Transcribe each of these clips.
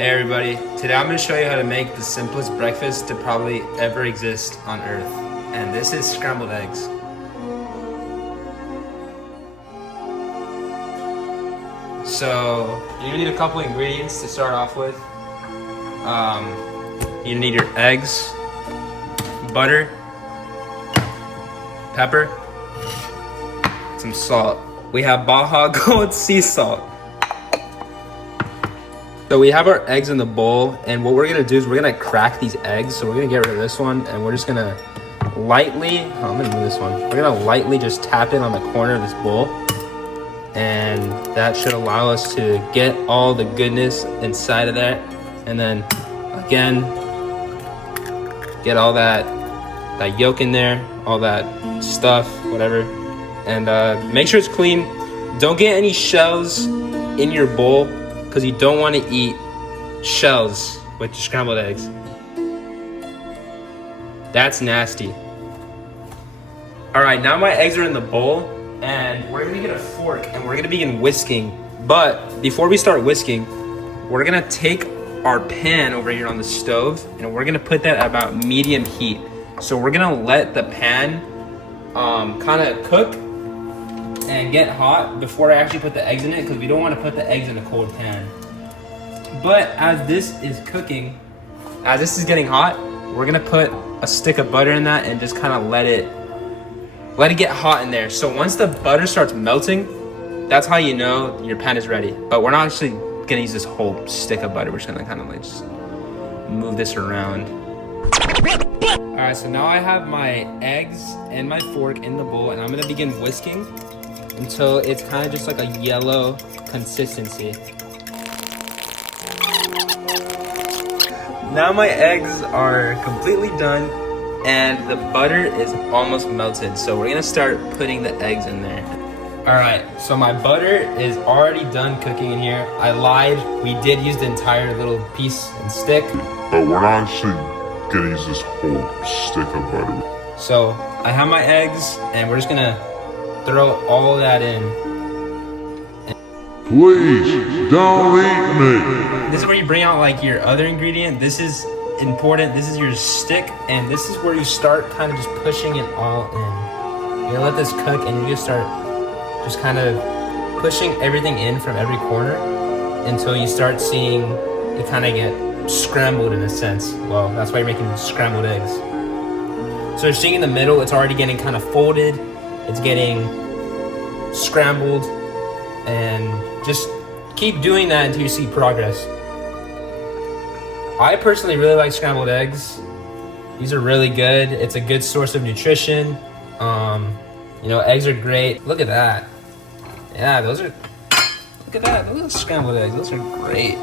Hey everybody, today I'm going to show you how to make the simplest breakfast to probably ever exist on earth. And this is scrambled eggs. So, you're going to need a couple ingredients to start off with. You need your eggs, butter, pepper, some salt. We have Baja Gold sea salt. So we have our eggs in the bowl, and what we're gonna do is we're gonna crack these eggs. So we're gonna get rid of this one, and we're just gonna lightly, I'm gonna move this one. We're gonna lightly just tap it on the corner of this bowl, and that should allow us to get all the goodness inside of that. And then again, get all that yolk in there, all that stuff, whatever. And make sure it's clean. Don't get any shells in your bowl, because you don't want to eat shells with your scrambled eggs. That's nasty. All right, now my eggs are in the bowl, and we're gonna get a fork, and we're gonna begin whisking. But before we start whisking, we're gonna take our pan over here on the stove, and we're gonna put that at about medium heat. So we're gonna let the pan kind of cook and get hot before I actually put the eggs in it, because we don't want to put the eggs in a cold pan. But as this is cooking, as this is getting hot, we're gonna put a stick of butter in that and just kind of let it get hot in there. So once the butter starts melting, that's how you know your pan is ready. But we're not actually gonna use this whole stick of butter. We're just gonna kind of like just move this around. All right, so now I have my eggs and my fork in the bowl, and I'm gonna begin whisking until it's kind of just like a yellow consistency. Now my eggs are completely done, and the butter is almost melted. So we're gonna start putting the eggs in there. All right, so my butter is already done cooking in here. I lied, we did use the entire little piece and stick. But we're not actually gonna use this whole stick of butter. So I have my eggs, and we're just gonna throw all that in. Please don't eat me. This is where you bring out like your other ingredient. This is important. This is your stick, and this is where you start kind of just pushing it all in. You're gonna let this cook, and you just start just kind of pushing everything in from every corner until you start seeing it kind of get scrambled in a sense. Well, that's why you're making scrambled eggs. So you're seeing in the middle, it's already getting kind of folded. It's getting scrambled, and just keep doing that until you see progress. I personally really like scrambled eggs. These are really good. It's a good source of nutrition. You know, eggs are great. Look at that. Yeah, look at that. Those are scrambled eggs. Those are great.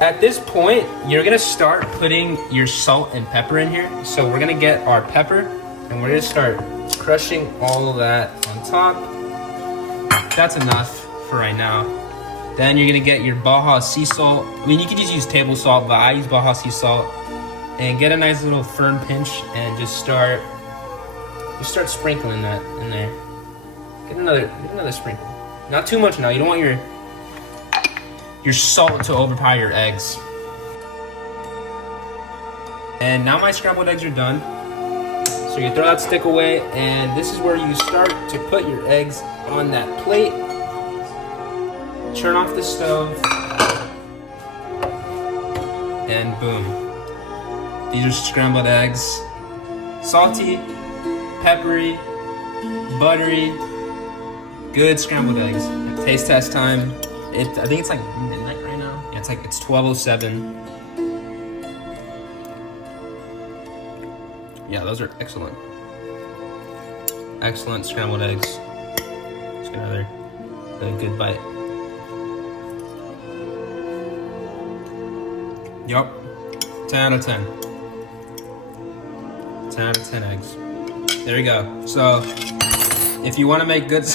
At this point, you're gonna start putting your salt and pepper in here. So we're gonna get our pepper, and we're gonna start crushing all of that on top. That's enough for right now. Then you're gonna get your Baja sea salt. I mean, you could just use table salt, but I use Baja sea salt. And get a nice little firm pinch, and just start sprinkling that in there. Get another sprinkle. Not too much now. You don't want your salt to overpower your eggs. And now my scrambled eggs are done. So you throw that stick away, and this is where you start to put your eggs on that plate. Turn off the stove, and boom. These are scrambled eggs. Salty, peppery, buttery, good scrambled eggs. Taste test time. I think it's like midnight right now. Yeah, it's 12:07. Yeah, those are excellent. Excellent scrambled eggs. Let's get another good bite. Yup. 10 out of 10. 10 out of 10 eggs. There you go. So, if you want to make good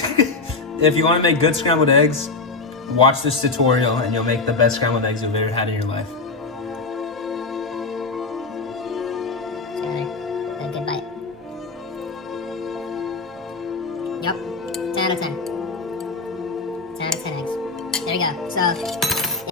scrambled eggs, watch this tutorial, and you'll make the best scrambled eggs you've ever had in your life. Sorry, a good